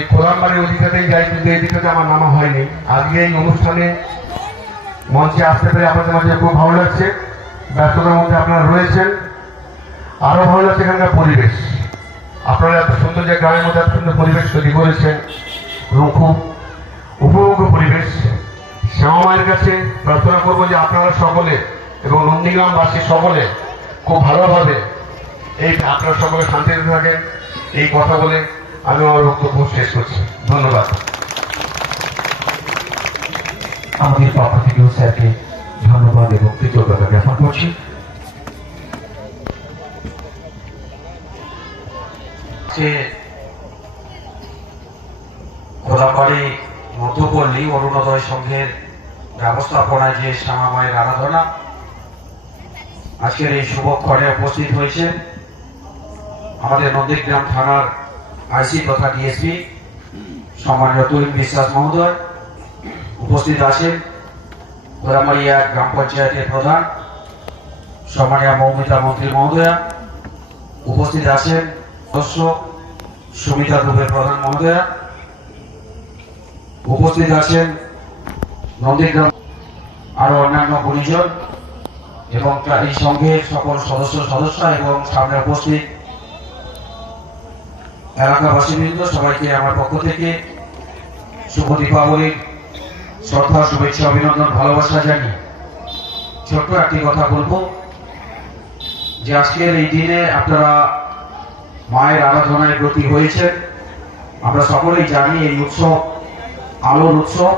ওই কোরআনবাড়ির ওদিকেতেই যাই, কিন্তু এই দিকে আমার নামা হয়নি। আজকে এই অনুষ্ঠানে মঞ্চে আসতে পেরে আপনাদের মাঝে খুব ভালো লাগছে। ব্যস্ততার মধ্যে আপনারা রয়েছেন, আরো ভালো লাগছে এখানকার পরিবেশ। আপনারা এত সুন্দর যে গ্রামের মধ্যে এত সুন্দর পরিবেশ তৈরি করেছেন এবং খুব উপভোগ্য পরিবেশ। শ্যামা মায়ের কাছে প্রার্থনা করবো যে আপনারা সকলে এবং নন্দীগ্রামবাসী সকলে খুব ভালোভাবে এই আপনারা সকলে শান্তিতে থাকেন, এই কথা বলে আমি আমার বক্তব্য শেষ করছি। ধন্যবাদ। আমাদের পক্ষ থেকেও স্যারকে ধন্যবাদ এবং কৃতজ্ঞতা জ্ঞাপন করছি। কোলাপাড়ি মধ্যপল্লী অরুণোদয় সংঘের ব্যবস্থাপনায় যে শ্যামা মায়ের আরাধনা আজকের এই শুভক্ষণে উপস্থিত হয়েছে আমাদের নন্দীগ্রাম থানার আইসি তথা ডিএসপি সম্মানীয় তুহিন বিশ্বাস মহোদয়, উপস্থিত আছেন ঘোড়ামারিয়া গ্রাম পঞ্চায়েতের প্রধান সম্মানীয় মৌমিতা মন্ত্রী মহোদয়া, উপস্থিত আছেন সদস্য সুমিতা দুবের প্রধান মহোদয়া, উপস্থিত আছেন নন্দীগ্রাম আরো অন্যান্য গুণীজন এবং এই সংঘের সকল সদস্য এবং সামনে উপস্থিত এলাকাবাসীবৃন্দ, সবাইকে আমার পক্ষ থেকে শুভ দীপাবলির শ্রদ্ধা, শুভেচ্ছা, অভিনন্দন, ভালোবাসা জানিয়ে ছোট্ট একটি কথা বলবো যে আজকের এই দিনে আপনারা মায়ের আরাধনায় ব্রতী হয়েছে। আমরা সকলেই জানি এই উৎসব আলোর উৎসব।